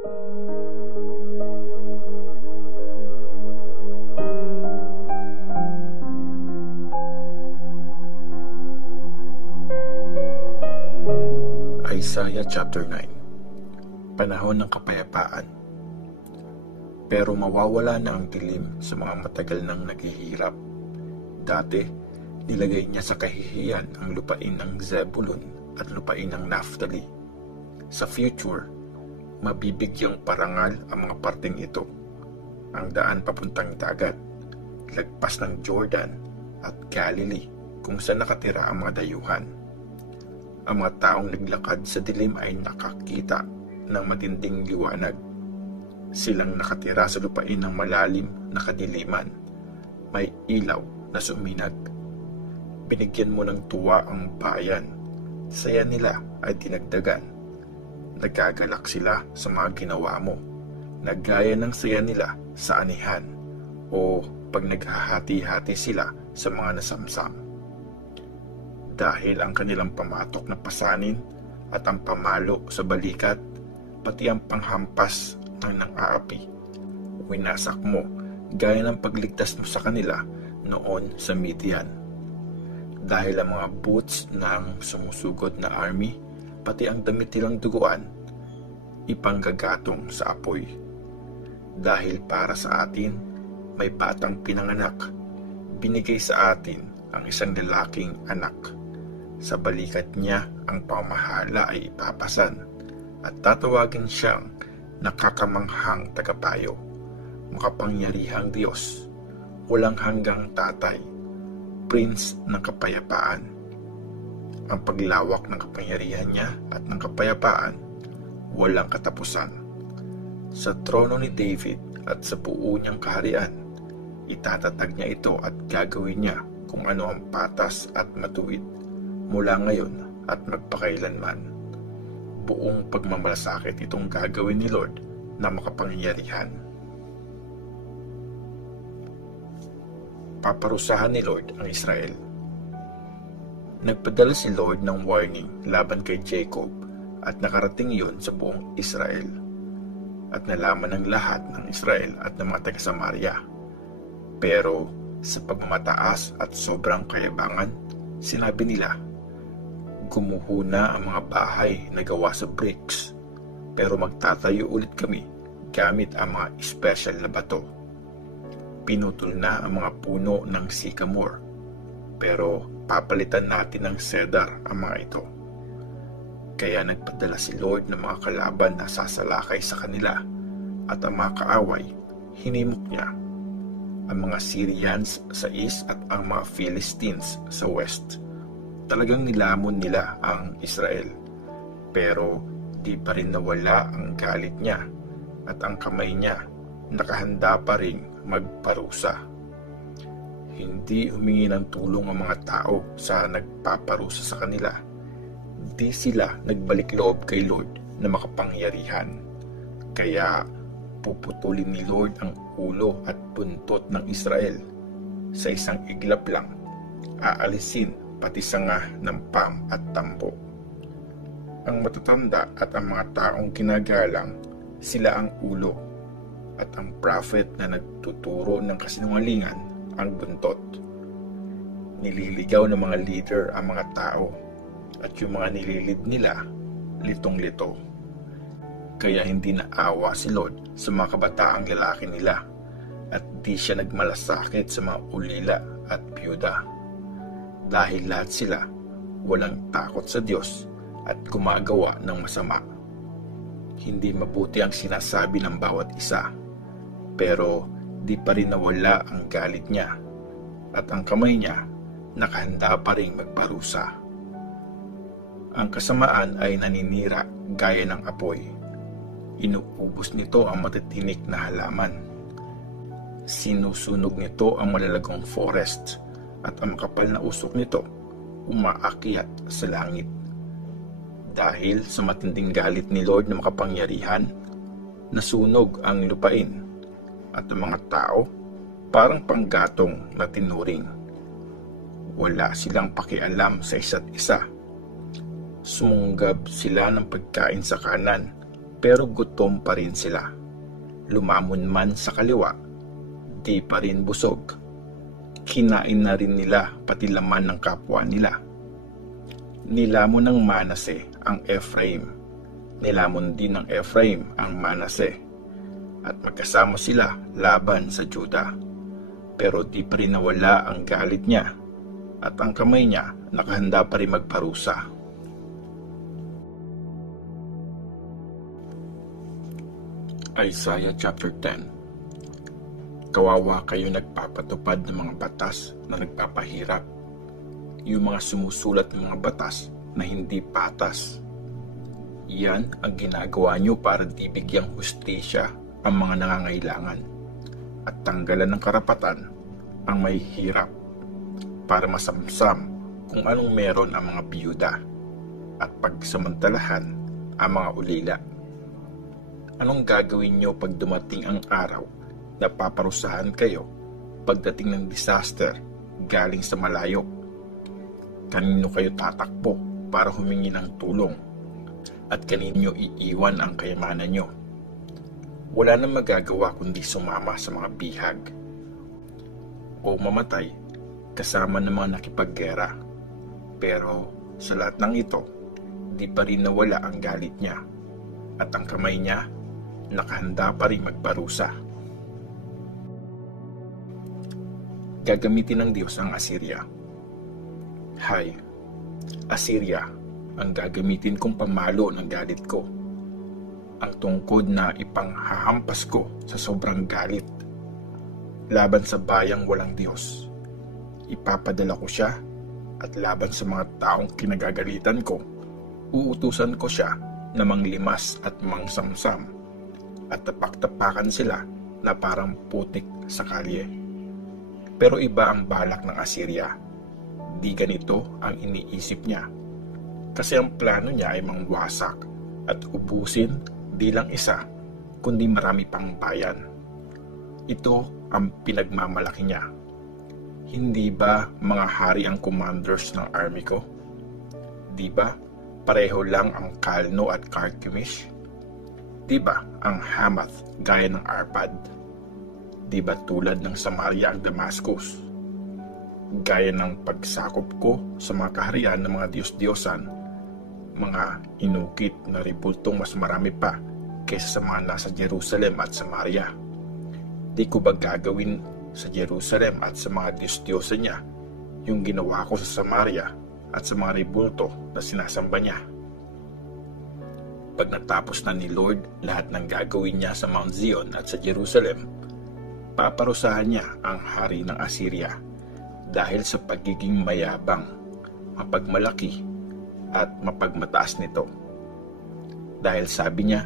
Isaiah chapter 9. Panahon ng kapayapaan. Pero mawawala na ang dilim sa mga matagal nang naghihirap. Dati, nilagay niya sa kahihiyan ang lupain ng Zebulun at lupain ng Naphtali. Sa future, mabibigyang parangal ang mga parteng ito. Ang daan papuntang dagat, lagpas ng Jordan at Galilee kung saan nakatira ang mga dayuhan. Ang mga taong naglakad sa dilim ay nakakita ng matinding liwanag. Silang nakatira sa lupain ng malalim na kadiliman. May ilaw na suminag. Binigyan mo ng tuwa ang bayan. Saya nila ay dinagdagan. Nagagalak sila sa mga ginawa mo. Nagaya ng saya nila sa anihan o pag naghahati-hati sila sa mga nasamsam. Dahil ang kanilang pamatok na pasanin at ang pamalo sa balikat, pati ang panghampas ng nang-aapi, winasak mo gaya ng pagligtas mo sa kanila noon sa Midian. Dahil ang mga boots ng sumusugod na army, pati ang damit nilang duguan, ipanggagatong sa apoy. Dahil para sa atin, may batang pinanganak, binigay sa atin ang isang lalaking anak. Sa balikat niya ang pamahala ay ipapasan at tatawagin siyang nakakamanghang tagapayo, makapangyarihang Diyos, walang hanggang tatay, Prince ng kapayapaan. Ang paglawak ng kapangyarihan niya at ng kapayapaan, walang katapusan. Sa trono ni David at sa buo niyang kaharian, itatatag niya ito at gagawin niya kung ano ang patas at matuwid mula ngayon at magpakailanman. Buong pagmamalasakit itong gagawin ni Lord na makapangyarihan. Paparusahan ni Lord ang Israel. Nagpadala si Lord ng warning laban kay Jacob at nakarating iyon sa buong Israel. At nalaman ng lahat ng Israel at ng mga taga-Samaria. Pero sa pagmamataas at sobrang kayabangan, sinabi nila, gumuho na ang mga bahay na gawa sa bricks, pero magtatayo ulit kami gamit ang mga special na bato. Pinutol na ang mga puno ng sycamore, pero papalitan natin ng cedar ang mga ito. Kaya nagpadala si Lord ng mga kalaban na sasalakay sa kanila, at ang mga kaaway, hinimok niya. Ang mga Syrians sa east at ang mga Philistines sa west. Talagang nilamon nila ang Israel, pero di pa rin nawala ang galit niya at ang kamay niya nakahanda pa rin magparusa. Hindi humingi ng tulong ang mga tao sa nagpaparusa sa kanila. Di sila nagbalik loob kay Lord na makapangyarihan. Kaya puputulin ni Lord ang ulo at buntot ng Israel. Sa isang iglap lang, aalisin pati sanga ng pam at tambo. Ang matatanda at ang mga taong ginagalang, sila ang ulo, at ang prophet na nagtuturo ng kasinungalingan ang buntot. Nililigaw ng mga leader ang mga tao, at yung mga nililid nila, litong-lito. Kaya hindi naawa si Lord sa mga kabataang lalaki nila, at di siya nagmalasakit sa mga ulila at byuda. Dahil lahat sila walang takot sa Diyos at gumagawa ng masama. Hindi mabuti ang sinasabi ng bawat isa, pero di pa rin nawala ang galit niya, at ang kamay niya nakahanda pa rin magparusa. Ang kasamaan ay naninira gaya ng apoy. Inuubos nito ang matitinik na halaman. Sinusunog nito ang malalagong forest, at ang makapal na usok nito umaakyat sa langit. Dahil sa matinding galit ni Lord na makapangyarihan, nasunog ang lupain, at ang mga tao parang panggatong na tinuring. Wala silang pakialam sa isa't isa. Sumunggab sila ng pagkain sa kanan pero gutom pa rin sila. Lumamon man sa kaliwa, di pa rin busog. Kinain na rin nila pati laman ng kapwa nila. Nilamon ng Manase ang Ephraim. Nilamon din ng Ephraim ang Manase. At magkasama sila laban sa Juda. Pero di pa rin nawala ang galit niya. At ang kamay niya nakahanda pa rin magparusa. Isaiah chapter 10. Kawawa kayo nagpapatupad ng mga batas na nagpapahirap. Yung mga sumusulat ng mga batas na hindi patas. Yan ang ginagawa nyo para di bigyang hustisya ang mga nangangailangan at tanggalan ng karapatan ang may hirap para masamsam kung anong meron ang mga biyuda at pagsamantalahan ang mga ulila. Anong gagawin nyo pag dumating ang araw na paparusahan kayo pagdating ng disaster galing sa malayo? Kanino kayo tatakbo para humingi ng tulong? At kanino iiwan ang kayamanan nyo? Wala nang magagawa kundi sumama sa mga bihag o mamatay kasama ng mga nakipaggera. Pero sa lahat ng ito, di pa rin nawala ang galit niya at ang kamay niya nakahanda pa rin magparusa. Gagamitin ng Diyos ang Assyria. Hay, Assyria, ang gagamitin kong pamalo ng galit ko. Ang tungkod na ipanghahampas ko sa sobrang galit. Laban sa bayang walang Diyos. Ipapadala ko siya at laban sa mga taong kinagagalitan ko, uutusan ko siya na manglimas at mangsamsam at tapak-tapakan sila na parang putik sa kalye. Pero iba ang balak ng Assyria. Di ganito ang iniisip niya. Kasi ang plano niya ay mangwasak at ubusin di lang isa, kundi marami pang bayan. Ito ang pinagmamalaki niya. Hindi ba mga hari ang commanders ng army ko? Di ba pareho lang ang Kalno at Carchemish? Di ba ang Hamath gaya ng Arpad? Di ba tulad ng Samaria ang Damascus? Gaya ng pagsakop ko sa mga kaharian ng mga Diyos-Diyosan, mga inukit na ribultong mas marami pa kaysa sa mga nasa Jerusalem at Samaria. Di ko ba gagawin sa Jerusalem at sa mga Diyos-Diyosan niya yung ginawa ko sa Samaria at sa mga ribulto na sinasamba niya? Pag natapos na ni Lord lahat ng gagawin niya sa Mount Zion at sa Jerusalem, paparusahan niya ang hari ng Assyria dahil sa pagiging mayabang, mapagmalaki at mapagmataas nito. Dahil sabi niya,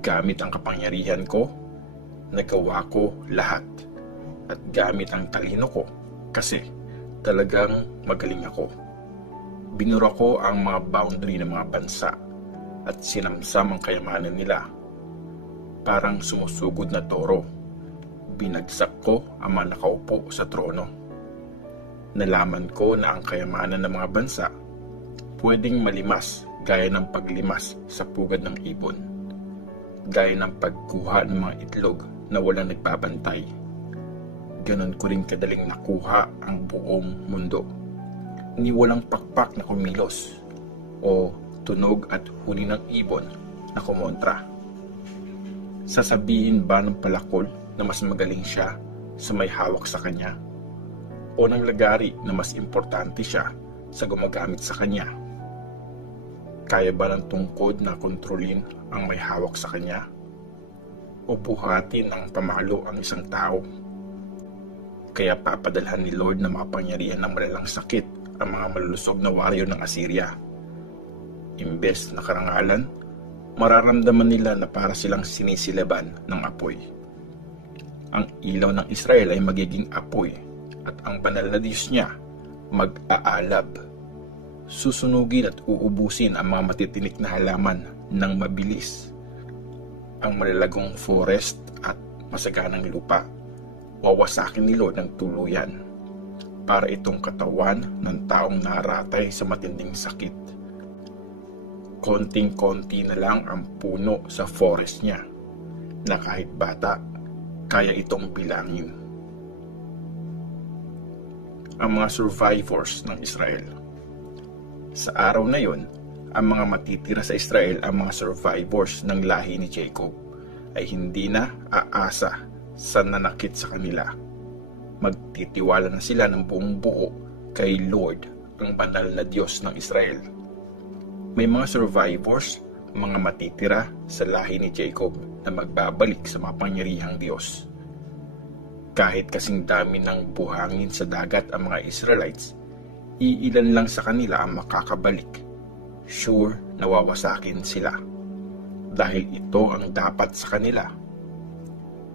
gamit ang kapangyarihan ko, nagawa ko lahat at gamit ang talino ko kasi talagang magaling ako. Binura ko ang mga boundary ng mga bansa at sinamsam ang kayamanan nila. Parang sumusugod na toro, binagsak ko ang mga nakaupo sa trono. Nalaman ko na ang kayamanan ng mga bansa pwedeng malimas gaya ng paglimas sa pugad ng ibon, gaya ng pagkuha ng mga itlog na walang nagbabantay. Ganon ko rin kadaling nakuha ang buong mundo, ni walang pakpak na kumilos o tunog at huni ng ibon na kumontra. Sasabihin ba ng palakol na mas magaling siya sa may hawak sa kanya? O ng lagari na mas importante siya sa gumagamit sa kanya? Kaya ba ng tungkod na kontrolin ang may hawak sa kanya? O buhatin ng pamalo ang isang tao? Kaya papadalhan ni Lord na makapangyarihan ng malalang sakit ang mga malulusog na warrior ng Assyria. Imbes na karangalan, mararamdaman nila na para silang sinisilaban ng apoy. Ang ilaw ng Israel ay magiging apoy at ang banal na Diyos niya mag-aalab. Susunugin at uubusin ang mga matitinik na halaman ng mabilis. Ang malalagong forest at masaganang lupa, wawasakin ni Lord ng tuluyan para itong katawan ng taong naratay sa matinding sakit. konting-konti na lang ang puno sa forest niya na kahit bata, kaya itong bilangin. Ang mga survivors ng Israel. Sa araw na yon, ang mga matitira sa Israel, ang mga survivors ng lahi ni Jacob, ay hindi na aasa sa nanakit sa kanila. Magtitiwala na sila ng buong buo kay Lord, ang banal na Diyos ng Israel. May mga survivors, mga matitira sa lahi ni Jacob na magbabalik sa mapangyarihang Diyos. Kahit kasing dami ng buhangin sa dagat ang mga Israelites, iilan lang sa kanila ang makakabalik. Sure, nawawasakin sila. Dahil ito ang dapat sa kanila.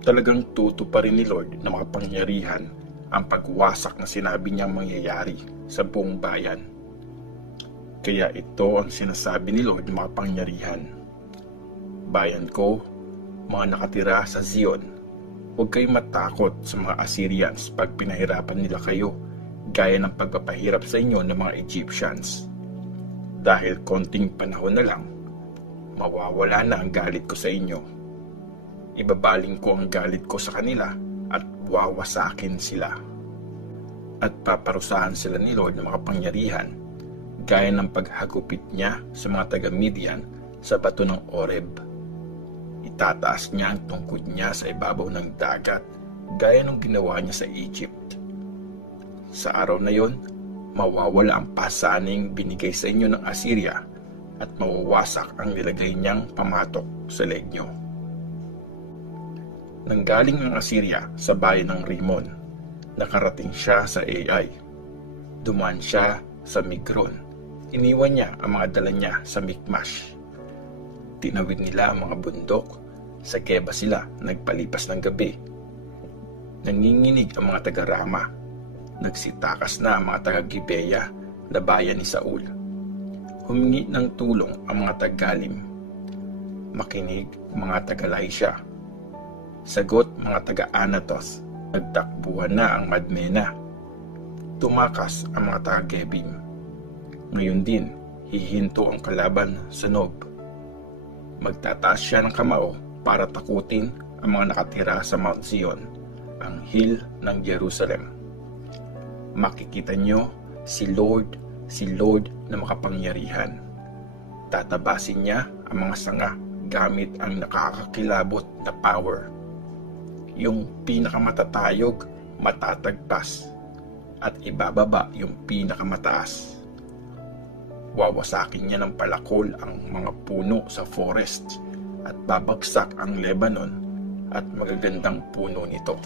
Talagang tutuparin ni Lord na makapangyarihan ang pagwasak na sinabi niyang mangyayari sa buong bayan. Kaya ito ang sinasabi ni Lord na makapangyarihan. Bayan ko, mga nakatira sa Zion, huwag kayong matakot sa mga Assyrians pag pinahirapan nila kayo gaya ng pagpapahirap sa inyo ng mga Egyptians. Dahil konting panahon na lang, mawawala na ang galit ko sa inyo. Ibabaling ko ang galit ko sa kanila at wawasakin sila. At paparusahan sila ni Lord ng makapangyarihan gaya ng paghagupit niya sa mga taga-Midian sa bato ng Oreb. Itataas niya ang tungkod niya sa ibabaw ng dagat gaya ng ginawa niya sa Egypt. Sa araw na yon, mawawala ang pasaning binigay sa inyo ng Assyria at mawawasak ang nilagay niyang pamatok sa leeg niyo. Nanggaling ang Assyria sa bayan ng Rimon. Nakarating siya sa Ai. Dumaan siya sa Migron. Iniwan niya ang mga dala niya sa Mikmash. Tinawid nila ang mga bundok. Sa Geba sila nagpalipas ng gabi. Nanginginig ang mga taga-Rama. Nagsitakas na ang mga taga-Gibeya na bayan ni Saul. Humingi ng tulong ang mga taga-Galim. Makinig mga taga-Laisha. Sagot mga taga-Anatoth. Nagtakbuhan na ang Madmena. Tumakas ang mga taga-Gebim. Ngayon din, hihinto ang kalaban sa Nob. Magtataas siya ng kamao para takutin ang mga nakatira sa Mount Zion, ang hill ng Jerusalem. Makikita niyo si Lord na makapangyarihan. Tatabasin niya ang mga sanga gamit ang nakakakilabot na power. Yung pinakamatatayog, matatagpas, at ibababa yung pinakamataas. Wawasakin niya ng palakol ang mga puno sa forest at babagsak ang Lebanon at magagandang puno nito.